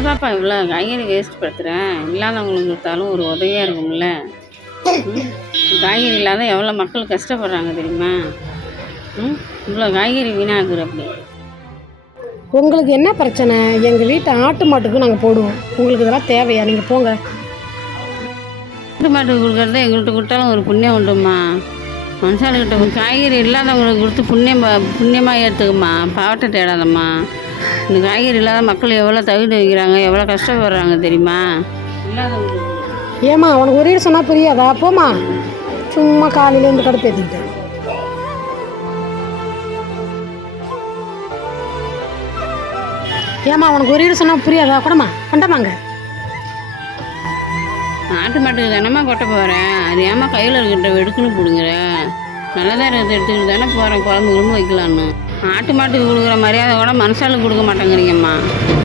ஏன் பாப்பா இவ்வளோ காய்கறி வேஸ்ட் படுத்துகிறேன்? இல்லாதவங்களுக்கு கொடுத்தாலும் ஒரு உதவியாக இருக்கும்ல. காய்கறி இல்லாத எவ்வளோ மக்கள் கஷ்டப்படுறாங்க தெரியுமா? இவ்வளோ காய்கறி வீணாகுது அப்படி. உங்களுக்கு என்ன பிரச்சனை? எங்கள் வீட்டு ஆட்டு மாட்டுக்கு நாங்கள் போடுவோம். உங்களுக்கு இதெல்லாம் தேவையா? நீங்கள் போங்க. ஆட்டு மாட்டுக்கு கொடுக்குறத எங்கள்கிட்ட கொடுத்தாலும் ஒரு புண்ணியம் உண்டுமா. மனுஷாளுக்கிட்ட காய்கறி இல்லாதவங்களுக்கு கொடுத்து புண்ணியமாக ஏற்றுக்குமா. பாவத்தை தேடாதம்மா. இந்த காய்கறி இல்லாத மக்கள் எவ்வளோ தகுதி வைக்கிறாங்க, எவ்வளோ கஷ்டப்படுறாங்க தெரியுமா? இல்லாதவங்களுக்கு ஏம்மா உனக்கு ஒரு வீடு சொன்னால் புரியாதா? போம்மா. சும்மா காலையிலேருந்து கடுப்பேற்றிக்கிட்டேன். ஏம்மா உனக்கு ஒரு வீடு சொன்னால் புரியாதா? கூடமா கொண்டமாங்க. ஆட்டு மாட்டுக்கு தானேம்மா கொட்ட போகிறேன். அது ஏம்மா கையில் இருக்கிட்ட எடுக்குன்னு பிடுங்குற? நல்லதாக இருக்கிறத எடுத்துக்கிட்டு தானே போகிறேன் குழம்பு குழம்பு வைக்கலான்னு. ஆட்டு மாட்டுக்கு கொடுக்குற மரியாதை கூட மனுஷாளுக்கு கொடுக்க மாட்டேங்கிறீங்கம்மா.